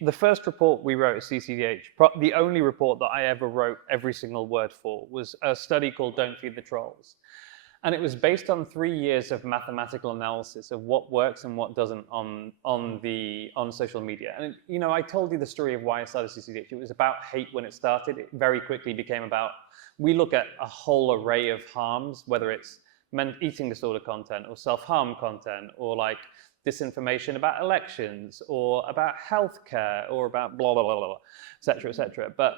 The first report we wrote at CCDH, the only report that I ever wrote every single word for, was a study called Don't Feed the Trolls. And it was based on 3 years of mathematical analysis of what works and what doesn't on social media. And you know, I told you the story of why I started CCDH. It was about hate when it started. It very quickly became about, we look at a whole array of harms, whether it's eating disorder content or self-harm content, or like disinformation about elections or about healthcare or about blah, blah, blah, blah, et cetera, et cetera. But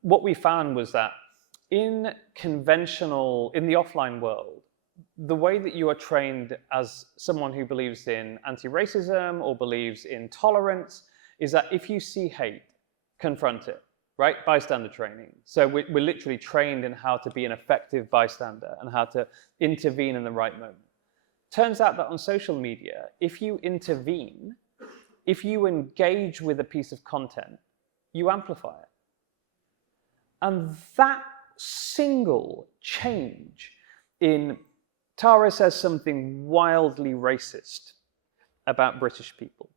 what we found was that in the offline world, the way that you are trained as someone who believes in anti-racism or believes in tolerance is that if you see hate, confront it, right? Bystander training. So we're literally trained in how to be an effective bystander and how to intervene in the right moment. Turns out that on social media, if you intervene, if you engage with a piece of content, you amplify it. And that single change in Tara says something wildly racist about British people.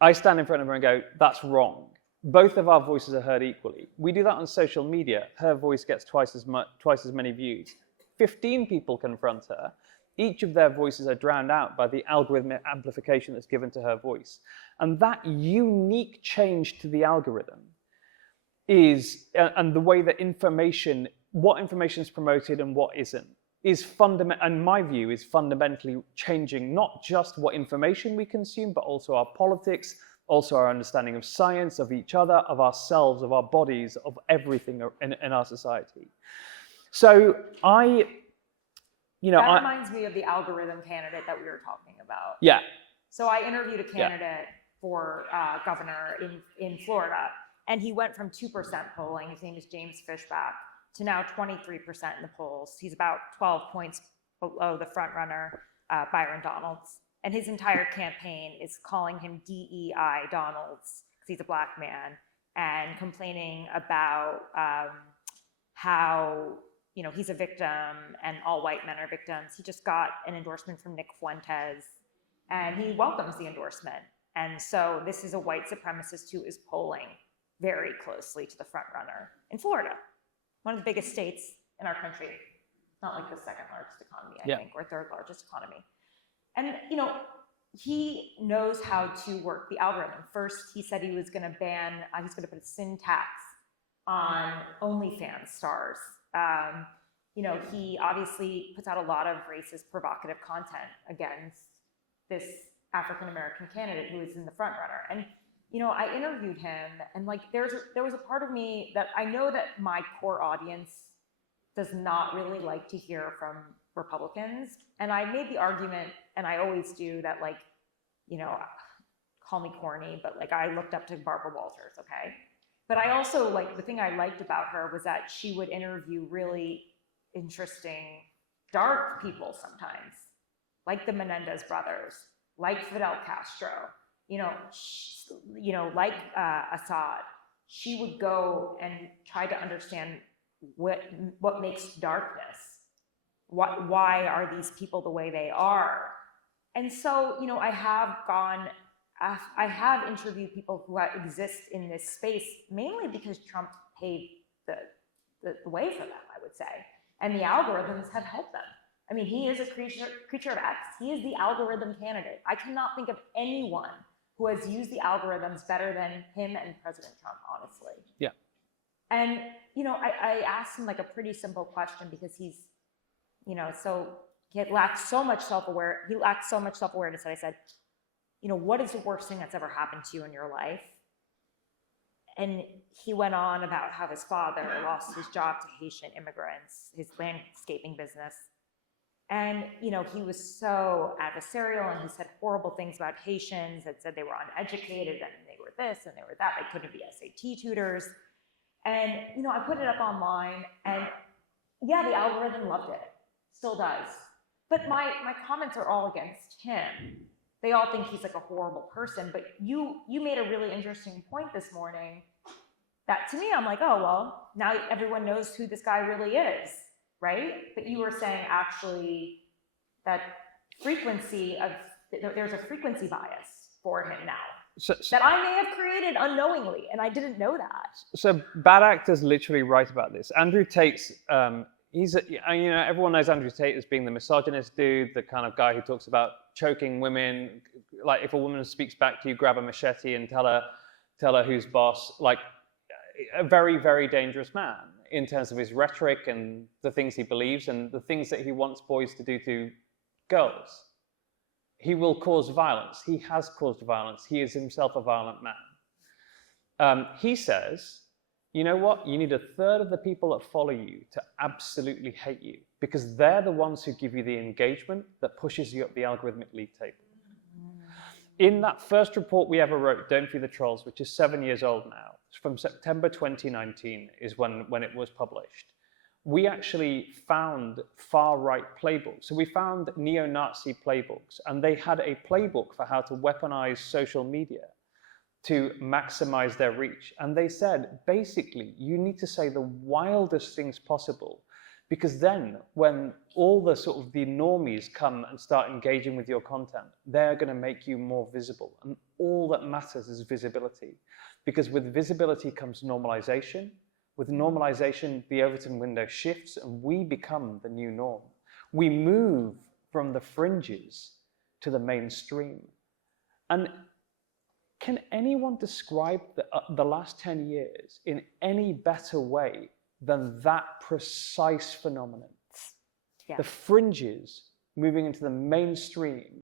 I stand in front of her and go, that's wrong. Both of our voices are heard equally. We do that on social media. Her voice gets twice as many views. 15 people confront her. Each of their voices are drowned out by the algorithmic amplification that's given to her voice. And that unique change to the algorithm is, and the way that what information is promoted and what isn't, is in my view, is fundamentally changing not just what information we consume, but also our politics, also our understanding of science, of each other, of ourselves, of our bodies, of everything in our society. So that reminds me of the algorithm candidate that we were talking about. Yeah. So I interviewed a candidate for governor in Florida, and he went from 2% polling, his name is James Fishback, to now 23% in the polls. He's about 12 points below the front runner, Byron Donalds. And his entire campaign is calling him DEI Donalds, because he's a black man, and complaining about how he's a victim and all white men are victims. He just got an endorsement from Nick Fuentes, and he welcomes the endorsement. And so this is a white supremacist who is polling very closely to the front runner in Florida, one of the biggest states in our country. Not like the second largest economy, I think, or third largest economy. And, he knows how to work the algorithm. First, he said he was going to he's going to put a sin tax on OnlyFans stars. He obviously puts out a lot of racist, provocative content against this African-American candidate who is in the front runner. And, I interviewed him, and there was a part of me that I know that my core audience does not really like to hear from Republicans. And I made the argument, and I always do, that call me corny, but I looked up to Barbara Walters, okay? But I also, the thing I liked about her was that she would interview really interesting, dark people sometimes, like the Menendez brothers, like Fidel Castro, like Assad. She would go and try to understand what makes darkness. Why are these people the way they are? And so, I have interviewed people who exist in this space, mainly because Trump paved the way for them, I would say. And the algorithms have helped them. I mean, he is a creature of X. He is the algorithm candidate. I cannot think of anyone who has used the algorithms better than him and President Trump, honestly. Yeah. And, I asked him a pretty simple question, because he's, he lacks so much self-awareness that I said, what is the worst thing that's ever happened to you in your life? And he went on about how his father lost his job to Haitian immigrants, his landscaping business. And, he was so adversarial, and he said horrible things about Haitians, that said they were uneducated, and they were this and they were that, they couldn't be SAT tutors. And, I put it up online, and yeah, the algorithm loved it, still does. But my comments are all against him. They all think he's a horrible person, but you made a really interesting point this morning that, to me, I'm like, oh, well, now everyone knows who this guy really is, right? But you were saying actually that there's a frequency bias for him now. that I may have created unknowingly, and I didn't know that. So bad actors literally write about this. Andrew Tate's, everyone knows Andrew Tate as being the misogynist dude, the kind of guy who talks about choking women. Like if a woman speaks back to you, grab a machete and tell her who's boss. Like a very, very dangerous man in terms of his rhetoric and the things he believes and the things that he wants boys to do to girls. He will cause violence. He has caused violence. He is himself a violent man. He says, you know what? You need a third of the people that follow you to absolutely hate you because they're the ones who give you the engagement that pushes you up the algorithmic league table. In that first report we ever wrote, Don't Feed the Trolls, which is 7 years old now, from September 2019 is when it was published, we actually found far-right playbooks. So we found neo-Nazi playbooks, and they had a playbook for how to weaponize social media to maximize their reach. And they said, basically, you need to say the wildest things possible, because then when all the sort of the normies come and start engaging with your content, they're going to make you more visible. And all that matters is visibility, because with visibility comes normalization. With normalization, the Overton window shifts and we become the new norm. We move from the fringes to the mainstream. And can anyone describe the last 10 years in any better way than that precise phenomenon? Yeah. The fringes moving into the mainstream